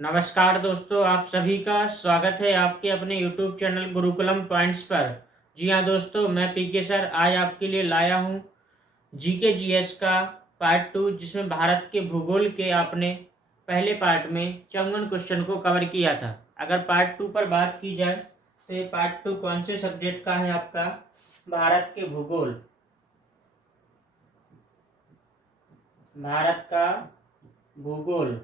नमस्कार दोस्तों, आप सभी का स्वागत है आपके अपने YouTube चैनल गुरुकुलम पॉइंट्स पर। जी हाँ दोस्तों, मैं पीके सर आज आपके लिए लाया हूँ जीके जीएस का पार्ट 2, जिसमें भारत के भूगोल के आपने पहले पार्ट में 54 क्वेश्चन को कवर किया था। अगर पार्ट 2 पर बात की जाए तो ये पार्ट 2 कौन से सब्जेक्ट का है? आपका भारत के भूगोल, भारत का भूगोल,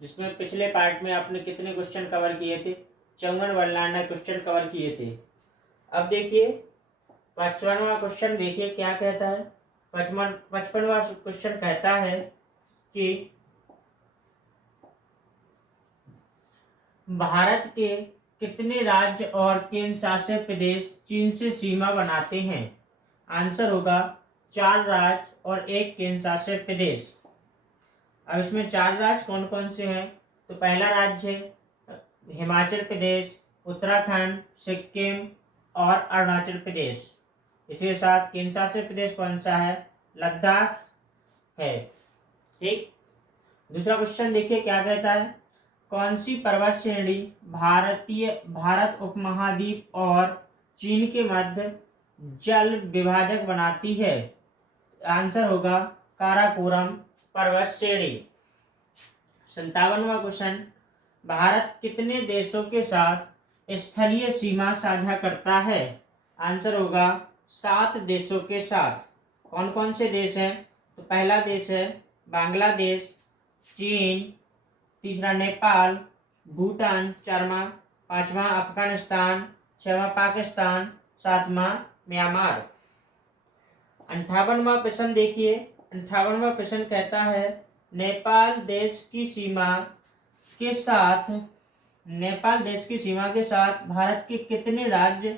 जिसमें पिछले पार्ट में आपने कितने क्वेश्चन कवर किए थे? 54 वर्णनाना क्वेश्चन कवर किए थे। अब देखिए 55वां क्वेश्चन, देखिए क्या कहता है। 55वां क्वेश्चन कहता है कि भारत के कितने राज्य और केंद्र शासित प्रदेश चीन से सीमा बनाते हैं? आंसर होगा 4 राज्य और 1 केंद्र शासित प्रदेश। अब इसमें 4 राज्य कौन कौन से हैं? तो पहला राज्य है हिमाचल प्रदेश, उत्तराखंड, सिक्किम और अरुणाचल प्रदेश। इसी के साथ केंद्र शासित प्रदेश कौन सा है? लद्दाख है। ठीक। दूसरा क्वेश्चन देखिए क्या कहता है। कौन सी पर्वत श्रेणी भारत उपमहाद्वीप और चीन के मध्य जल विभाजक बनाती है? आंसर होगा काराकोरम पर्वत श्रेणी। 57वां क्वेश्चन, भारत कितने देशों के साथ स्थलीय सीमा साझा करता है? आंसर होगा 7 देशों के साथ। कौन कौन से देश हैं? तो पहला देश है बांग्लादेश, चीन, तीसरा नेपाल, भूटान, चारवां, पांचवा अफगानिस्तान, छठवां पाकिस्तान, सातवां म्यांमार। 58वां प्रश्न देखिए। 58वां प्रश्न कहता है नेपाल देश की सीमा के साथ भारत के कितने राज्य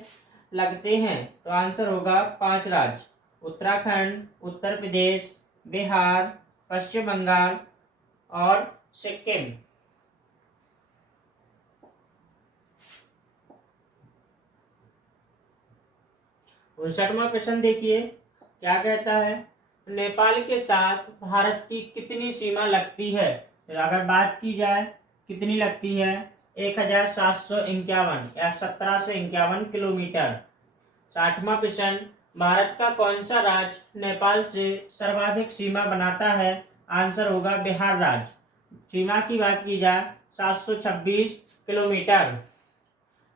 लगते हैं? तो आंसर होगा 5 राज्य, उत्तराखंड, उत्तर प्रदेश, बिहार, पश्चिम बंगाल और सिक्किम। 59वां प्रश्न देखिए क्या कहता है। नेपाल के साथ भारत की कितनी सीमा लगती है? तो अगर बात की जाए कितनी लगती है, 1751 या 1751 किलोमीटर। 60वां प्रश्न, भारत का कौन सा राज्य नेपाल से सर्वाधिक सीमा बनाता है? आंसर होगा बिहार राज्य। सीमा की बात की जाए 726 किलोमीटर।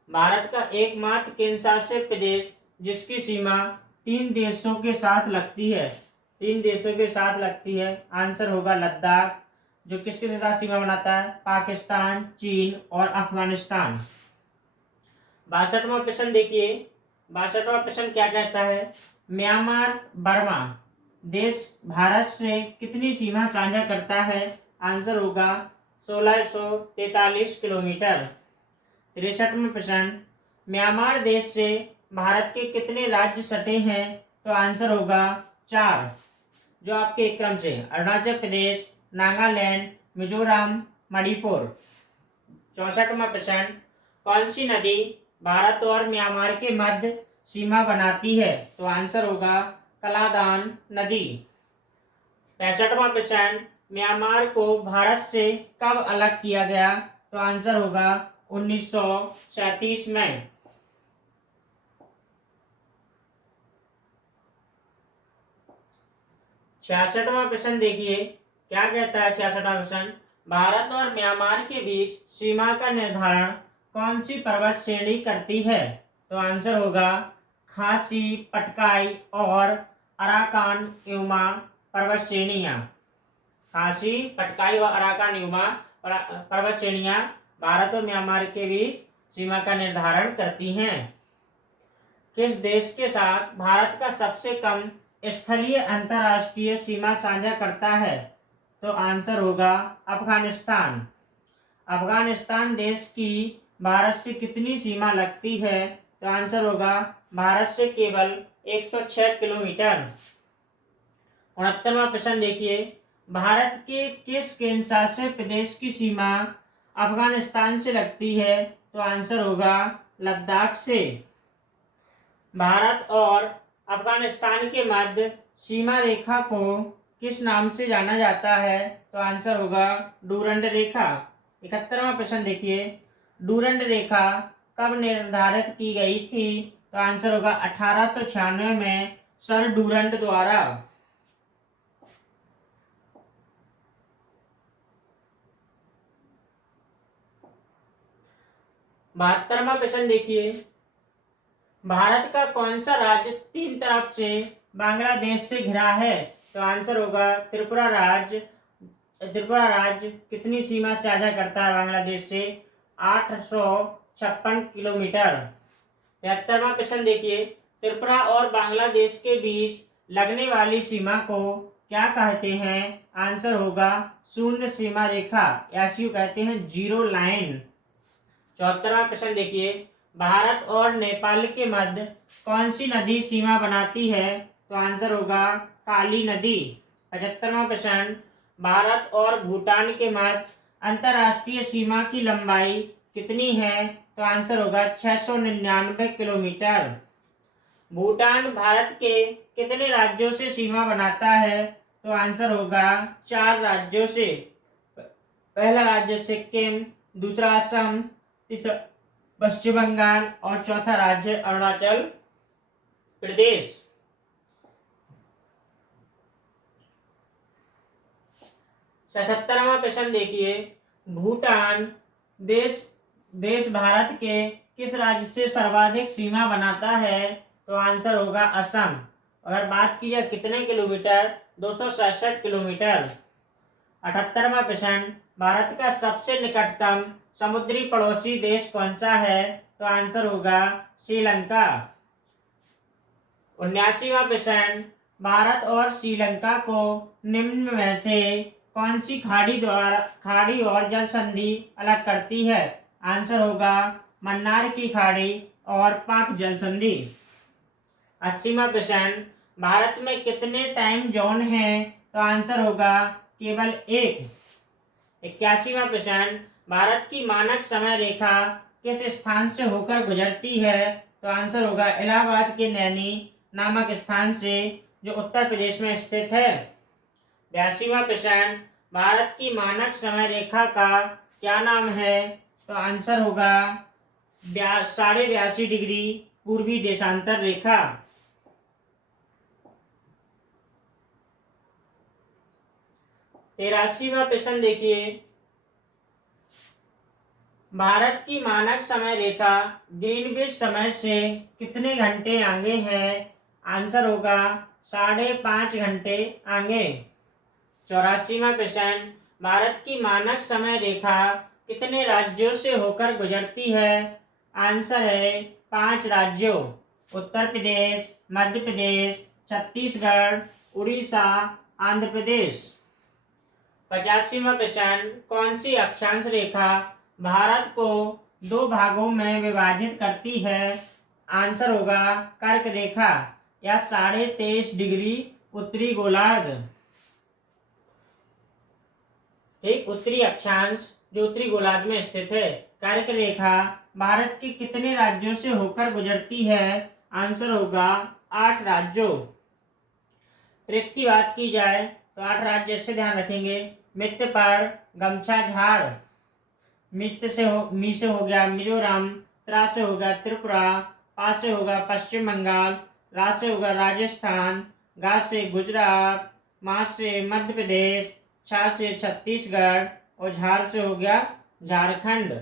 भारत का एकमात्र केंद्र शासित प्रदेश जिसकी सीमा 3 देशों के साथ लगती है, 3 देशों के साथ लगती है, आंसर होगा लद्दाख। जो किसके साथ सीमा बनाता है? पाकिस्तान, चीन और अफगानिस्तान। 62वां प्रश्न देखिए। 62वां प्रश्न क्या कहता है। म्यांमार बर्मा देश भारत से कितनी सीमा साझा करता है? आंसर होगा 1643 किलोमीटर। 63वां प्रश्न, म्यांमार देश से भारत के कितने राज्य सटे हैं? तो आंसर होगा 4, जो आपके एक क्रम से अरुणाचल प्रदेश, नागालैंड, मिजोरम, मणिपुर। 64वां प्रश्न, कौन सी नदी भारत और म्यांमार के मध्य सीमा बनाती है? तो आंसर होगा कलादान नदी। 65वां प्रश्न, म्यांमार को भारत से कब अलग किया गया? तो आंसर होगा 1937 में। 66वां प्रश्न देखिए क्या कहता है। 66वां प्रश्न, भारत और म्यांमार के बीच सीमा का निर्धारण कौन सी पर्वत श्रेणी करती है? तो आंसर होगा खासी, पटकाई और अराकान युमा पर्वत श्रेणियां। खासी, पटकाई और अराकान युमा पर्वत श्रेणियां भारत और म्यांमार के बीच सीमा का निर्धारण करती हैं। किस देश के साथ भारत का सबसे कम स्थलीय अंतरराष्ट्रीय सीमा साझा करता है? तो आंसर होगा अफगानिस्तान। अफगानिस्तान देश की भारत से कितनी सीमा लगती है? तो आंसर होगा भारत से केवल 106 किलोमीटर। 69वां प्रश्न देखिए, भारत के किस केंद्र शासित प्रदेश की सीमा अफगानिस्तान से लगती है? तो आंसर होगा लद्दाख से। भारत और अफगानिस्तान के मध्य सीमा रेखा को किस नाम से जाना जाता है? तो आंसर होगा डूरंड रेखा। 71वां प्रश्न देखिए, डूरंड रेखा कब निर्धारित की गई थी? तो आंसर होगा 1896 में सर डूरंड द्वारा। 72वां प्रश्न देखिए, भारत का कौन सा राज्य तीन तरफ से बांग्लादेश से घिरा है? तो आंसर होगा त्रिपुरा राज्य। त्रिपुरा राज्य कितनी सीमा साझा करता है बांग्लादेश से? 856 किलोमीटर। 73वां प्रश्न देखिए, त्रिपुरा और बांग्लादेश के बीच लगने वाली सीमा को क्या कहते हैं? आंसर होगा शून्य सीमा रेखा, या कहते हैं जीरो लाइन। 74वां प्रश्न देखिए, भारत और नेपाल के मध्य कौन सी नदी सीमा बनाती है? तो आंसर होगा काली नदी। 75वां प्रश्न, भारत और भूटान के मध्य अंतर्राष्ट्रीय सीमा की लंबाई कितनी है? तो आंसर होगा 699 किलोमीटर। भूटान भारत के कितने राज्यों से सीमा बनाता है? तो आंसर होगा 4 राज्यों से। पहला राज्य सिक्किम, दूसरा असम, तीसरा पश्चिम बंगाल और चौथा राज्य अरुणाचल प्रदेश। 77वां प्रश्न देखिए, भूटान देश भारत के किस राज्य से सर्वाधिक सीमा बनाता है? तो आंसर होगा असम। अगर बात की जाए कितने किलोमीटर? 267 किलोमीटर। 78वां प्रश्न, भारत का सबसे निकटतम समुद्री पड़ोसी देश कौन सा है? तो आंसर होगा श्रीलंका। 79वां प्रश्न, भारत और श्रीलंका को निम्न में से कौन सी खाड़ी और जल संधि अलग करती है? आंसर होगा मन्नार की खाड़ी और पाक जल संधि। 80वां प्रश्न, भारत में कितने टाइम जोन हैं? तो आंसर होगा केवल एक। 81वां प्रश्न, भारत की मानक समय रेखा किस स्थान से होकर गुजरती है? तो आंसर होगा इलाहाबाद के नैनी नामक स्थान से, जो उत्तर प्रदेश में स्थित है। 82वां प्रश्न, भारत की मानक समय रेखा का क्या नाम है? तो आंसर होगा 82.5 डिग्री पूर्वी देशांतर रेखा। 83वां प्रश्न देखिए, भारत की मानक समय रेखा ग्रीनविच समय से कितने घंटे आगे है? आंसर होगा 5.5 घंटे आगे। 84वां प्रश्न, भारत की मानक समय रेखा कितने राज्यों से होकर गुजरती है? आंसर है 5 राज्यों, उत्तर प्रदेश, मध्य प्रदेश, छत्तीसगढ़, उड़ीसा, आंध्र प्रदेश। 85वां प्रश्न, कौन सी अक्षांश रेखा भारत को 2 भागों में विभाजित करती है? आंसर होगा कर्क रेखा, या 23.5 डिग्री उत्तरी गोलार्ध। एक उत्तरी अक्षांश जो उत्तरी गोलार्ध में स्थित है। कर्क रेखा भारत के कितने राज्यों से होकर गुजरती है? आंसर होगा 8 राज्यों। ट्रिक की बात की जाए तो 8 राज्य से ध्यान रखेंगे। मित्त पर गमछा झाड़, मी से हो गया मिजोरम, त्रा से होगा त्रिपुरा, पा से होगा पश्चिम बंगाल, रा से होगा राजस्थान, गा से गुजरात, मा से मध्य प्रदेश, छा से छत्तीसगढ़ और झार से हो गया झारखंड।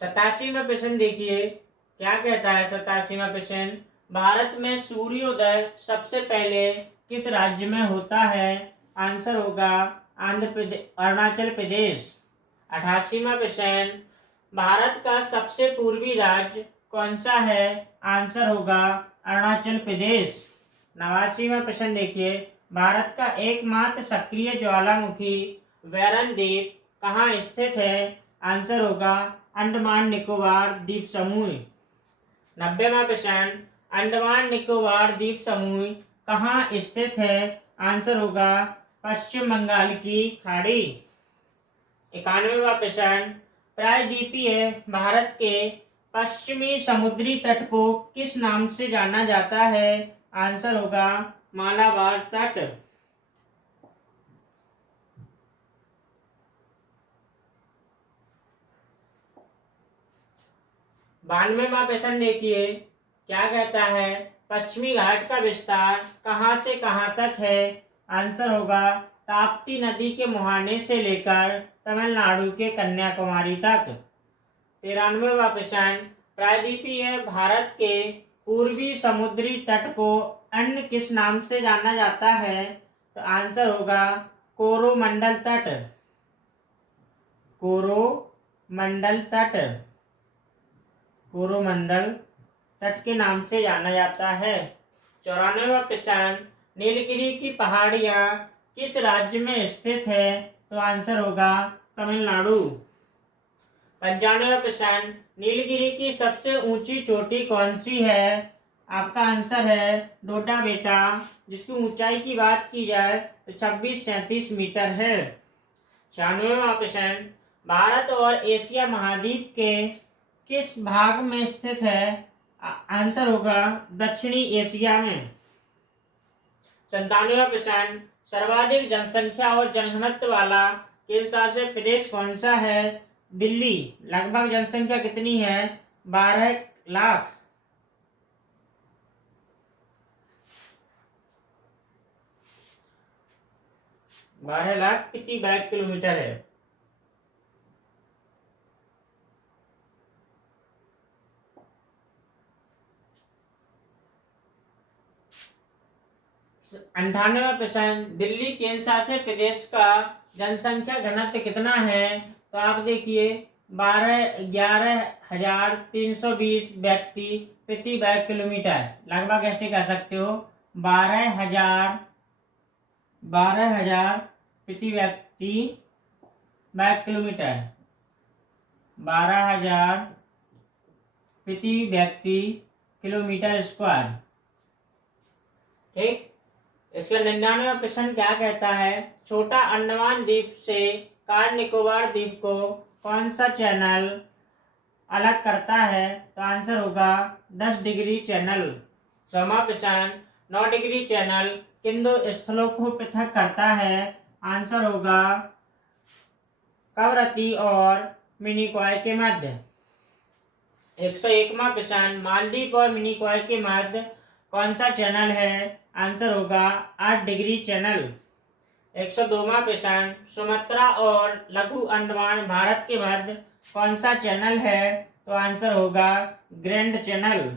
सतासीवां प्रश्न देखिए, क्या कहता है 87वां प्रश्न, भारत में सूर्योदय सबसे पहले किस राज्य में होता है? आंसर होगा अरुणाचल प्रदेश। 88वां प्रश्न, भारत का सबसे पूर्वी राज्य कौन सा है? आंसर होगा अरुणाचल प्रदेश। 89वां प्रश्न देखिए, भारत का एकमात्र सक्रिय ज्वालामुखी वैरन द्वीप कहाँ स्थित है? आंसर होगा अंडमान निकोबार द्वीप समूह। 90वां प्रश्न, अंडमान निकोबार द्वीप समूह कहाँ स्थित है? आंसर होगा पश्चिम बंगाल की खाड़ी। 91वां प्रश्न, प्रायद्वीपीय भारत के पश्चिमी समुद्री तट को किस नाम से जाना जाता है? आंसर होगा मालाबार तट। 92वां प्रश्न देखिए, क्या कहता है? पश्चिमी घाट का विस्तार कहां से कहां तक है? आंसर होगा ताप्ती नदी के मुहाने से लेकर तमिलनाडु के कन्याकुमारी तक। 93वां प्रश्न, प्रायद्वीपीय भारत के पूर्वी समुद्री तट को अन्य किस नाम से जाना जाता है? तो आंसर होगा कोरोमंडल तट। कोरोमंडल तट, कोरोमंडल तट के नाम से जाना जाता है। 94वां प्रश्न, नीलगिरी की पहाड़ियां किस राज्य में स्थित है? तो आंसर होगा तमिलनाडु। 95वां प्रश्न, नीलगिरी की सबसे ऊंची चोटी कौन सी है? आपका आंसर है डोडा बेटा, जिसकी ऊंचाई की बात की जाए तो 2637 मीटर है। 96वां प्रश्न, भारत और एशिया महाद्वीप के किस भाग में स्थित है? आंसर होगा दक्षिणी एशिया में। 97वां प्रश्न, सर्वाधिक जनसंख्या और जनघनत्व वाला केंद्र शासित प्रदेश कौन सा है? दिल्ली। लगभग जनसंख्या कितनी है? 12 लाख। 12 लाख प्रति वर्ग किलोमीटर है। अंठानवे प्रश्न, दिल्ली केंद्र शासित प्रदेश का जनसंख्या घनत्व कितना है? तो आप देखिए 11,320 व्यक्ति प्रति वर्ग किलोमीटर। लगभग ऐसे कह सकते हो 12,000 प्रति व्यक्ति वर्ग किलोमीटर। 12,000 प्रति व्यक्ति किलोमीटर स्क्वायर। ठीक। इसका 99वां प्रश्न क्या कहता है? छोटा अंडमान द्वीप से कार निकोबार द्वीप को कौन सा चैनल अलग करता है? तो आंसर होगा 10 डिग्री चैनल। 100वां प्रश्न, 9 डिग्री चैनल किन दो स्थलों को पृथक करता है? आंसर होगा कवरत्ती और मिनिकॉय के मध्य। 101वां प्रश्न, मालदीव और मिनिकॉय के मध्य कौन सा चैनल है? आंसर होगा 8 डिग्री चैनल। 102वां प्रश्न, सुमात्रा और लघु अंडमान भारत के मध्य कौन सा चैनल है? तो आंसर होगा ग्रैंड चैनल।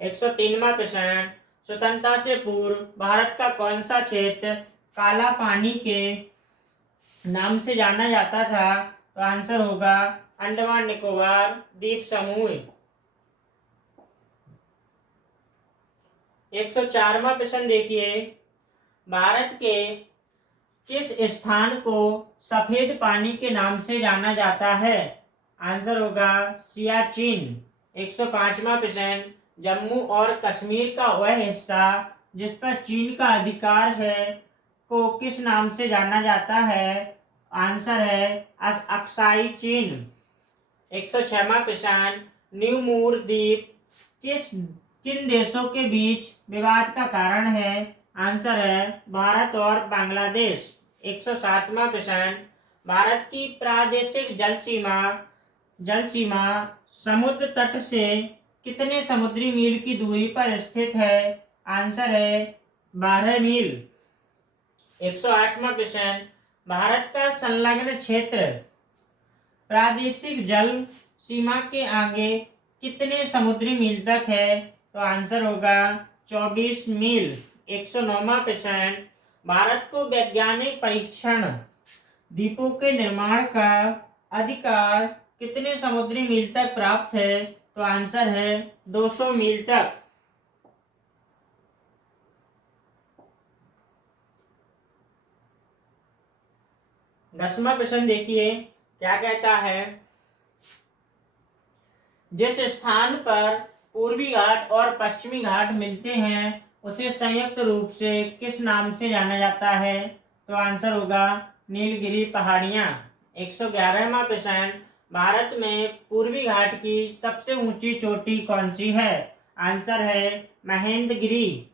103वां प्रश्न, स्वतंत्रता से पूर्व भारत का कौन सा क्षेत्र काला पानी के नाम से जाना जाता था? तो आंसर होगा अंडमान निकोबार द्वीप समूह। 104वां प्रश्न देखिए, भारत के किस स्थान को सफेद पानी के नाम से जाना जाता है? आंसर होगा सियाचिन। 105वां प्रश्न, जम्मू और कश्मीर का वह हिस्सा जिस पर चीन का अधिकार है को किस नाम से जाना जाता है? आंसर है अक्साई चीन। 106वां प्रश्न, न्यू मूर द्वीप किन देशों के बीच विवाद का कारण है? आंसर है भारत और बांग्लादेश। 107वां प्रश्न, भारत की प्रादेशिक जल सीमा समुद्र तट से कितने समुद्री मील की दूरी पर स्थित है? आंसर है 12 मील। 108वां प्रश्न, भारत का संलग्न क्षेत्र प्रादेशिक जल सीमा के आगे कितने समुद्री मील तक है? तो आंसर होगा 24 मील। 109वां प्रश्न, भारत को वैज्ञानिक परीक्षण द्वीपों के निर्माण का अधिकार कितने समुद्री मील तक प्राप्त है? तो आंसर है 200 मील तक। 10वां प्रश्न देखिए, क्या कहता है? जिस स्थान पर पूर्वी घाट और पश्चिमी घाट मिलते हैं उसे संयुक्त रूप से किस नाम से जाना जाता है? तो आंसर होगा नीलगिरी पहाड़ियां। 111वां प्रश्न, भारत में पूर्वी घाट की सबसे ऊंची चोटी कौन सी है? आंसर है महेंद्रगिरी।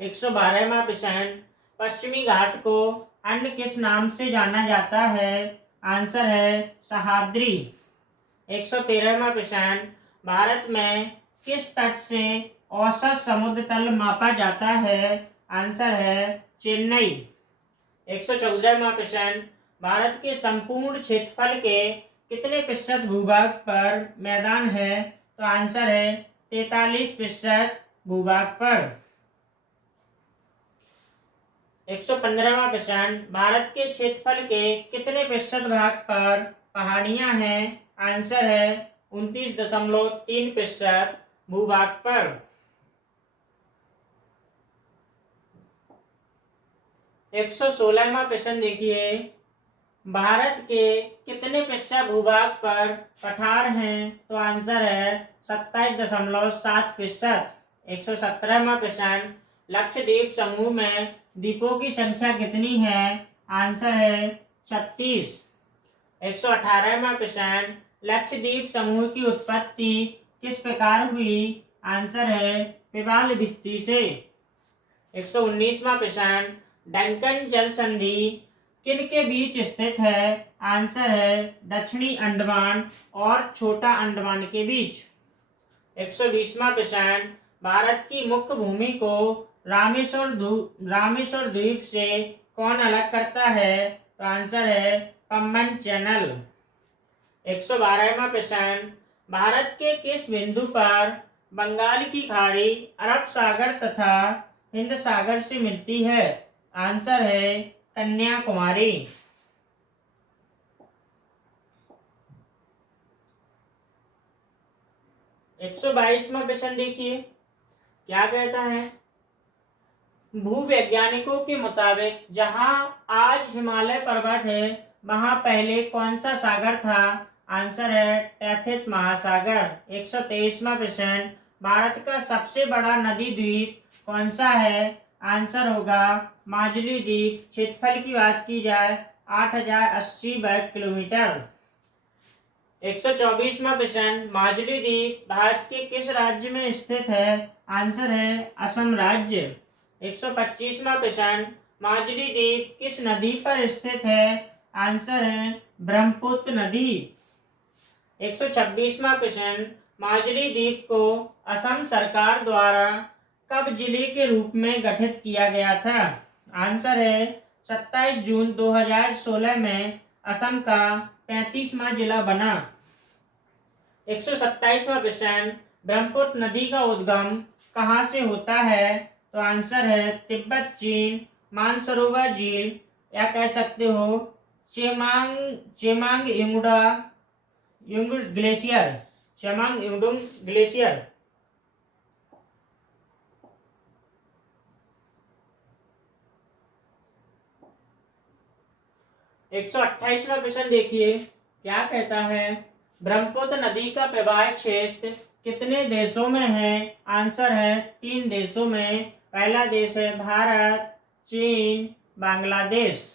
112वां प्रश्न, पश्चिमी घाट को अन्य किस नाम से जाना जाता है? आंसर है सह्याद्री। 113वां प्रश्न, भारत में किस तट से औसत समुद्र तल मापा जाता है? आंसर है चेन्नई। 114वां प्रश्न, भारत के संपूर्ण क्षेत्रफल के कितने प्रतिशत भूभाग पर मैदान है? तो आंसर है 43% भूभाग पर। 115वां प्रश्न, भारत के क्षेत्रफल के कितने प्रतिशत भाग पर पहाड़ियां हैं? आंसर है 29.3% भूभाग पर। 116वां प्रश्न देखिए, भारत के कितने प्रतिशत भूभाग पर पठार हैं? तो आंसर है 27.7%। 117वां प्रश्न, लक्षद्वीप समूह में द्वीपों की संख्या कितनी है? आंसर है 36। 118वां प्रश्न, लक्षद्वीप समूह की उत्पत्ति किस प्रकार हुई? आंसर है प्रवाल भित्ति से। 119वां प्रश्न, डंकन जल संधि किन के बीच स्थित है? आंसर है दक्षिणी अंडमान और छोटा अंडमान के बीच। 120वां प्रश्न, भारत की मुख्य भूमि को रामेश्वर द्वीप से कौन अलग करता है? तो आंसर है पम्बन चैनल। 112वां प्रश्न, भारत के किस बिंदु पर बंगाल की खाड़ी अरब सागर तथा हिंद सागर से मिलती है? आंसर है कन्याकुमारी। 122वां प्रश्न देखिए, क्या कहता है? भूवैज्ञानिकों के मुताबिक जहां आज हिमालय पर्वत है, वहां पहले कौन सा सागर था? आंसर है टैथिस महासागर। 123वां प्रश्न, भारत का सबसे बड़ा नदी द्वीप कौन सा है? आंसर होगा माजुली द्वीप। क्षेत्रफल की बात की जाए 8080 वर्ग किलोमीटर। 124वां प्रश्न, माजुली द्वीप भारत के किस राज्य में स्थित है? आंसर है असम राज्य। 125वां प्रश्न, माजुली द्वीप किस नदी पर स्थित है? आंसर है ब्रह्मपुत्र नदी। 126वां प्रश्न, माजुली द्वीप को असम सरकार द्वारा कब जिले के रूप में गठित किया गया था? आंसर है 27 जून 2016 में असम का 35वां जिला बना। 127वां प्रश्न, ब्रह्मपुत्र नदी का उद्गम कहाँ से होता है? तो आंसर है तिब्बत चीन मानसरोवर झील, या कह सकते हो Chemayungdung glacier. Chemayungdung glacier. 128वां प्रश्न देखिए, क्या कहता है? ब्रह्मपुत्र नदी का प्रवाह क्षेत्र कितने देशों में है? आंसर है 3 देशों में। पहला देश है भारत, चीन, बांग्लादेश।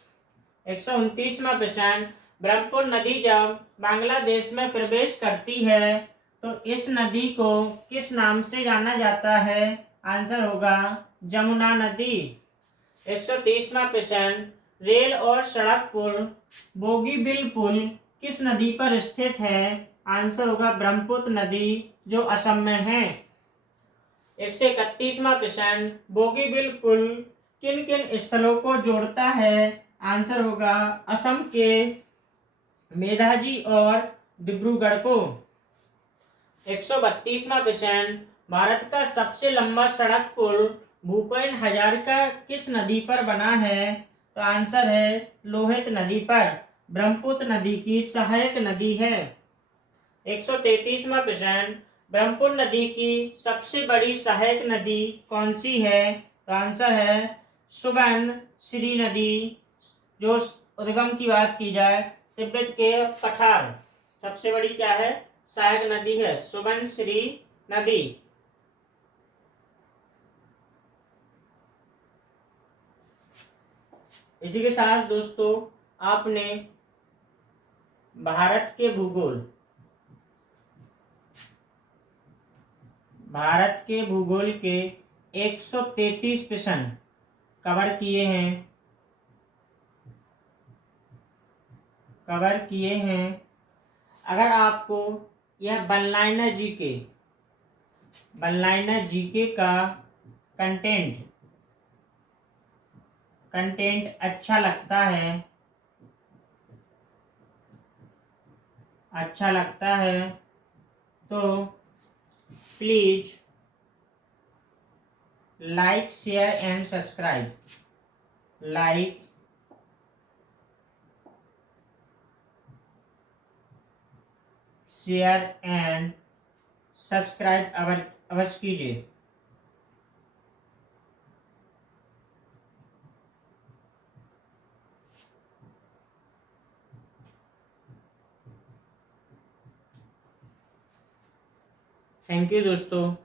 129वां प्रश्न, ब्रह्मपुत्र नदी जब बांग्लादेश में प्रवेश करती है तो इस नदी को किस नाम से जाना जाता है? आंसर होगा जमुना नदी। 130वां प्रश्न, रेल और सड़क पुल बोगीबिल पुल किस नदी पर स्थित है? आंसर होगा ब्रह्मपुत्र नदी, जो असम में है। 131वां प्रश्न, बोगीबिल पुल किन किन स्थलों को जोड़ता है? आंसर होगा असम के मेधाजी और डिब्रूगढ़ को। 132वां प्रश्न, भारत का सबसे लंबा सड़क पुल भूपेन हजारिका किस नदी पर बना है? तो आंसर है लोहित नदी पर, ब्रह्मपुत्र नदी की सहायक नदी है। 133वां प्रश्न, ब्रह्मपुत्र नदी की सबसे बड़ी सहायक नदी कौन सी है? तो आंसर है सुबनसिरी नदी, जो उद्गम की बात की जाए तिब्बत के पठार। सबसे बड़ी क्या है? सहायक नदी है सुबनसिरी नदी। इसी के साथ दोस्तों, आपने भारत के भूगोल भारत के भूगोल के 133 प्रश्न कवर किए हैं। अगर आपको यह वन लाइनर जीके का कंटेंट अच्छा लगता है तो please like share and subscribe. Share and subscribe अवश्य कीजिए। थैंक यू दोस्तों।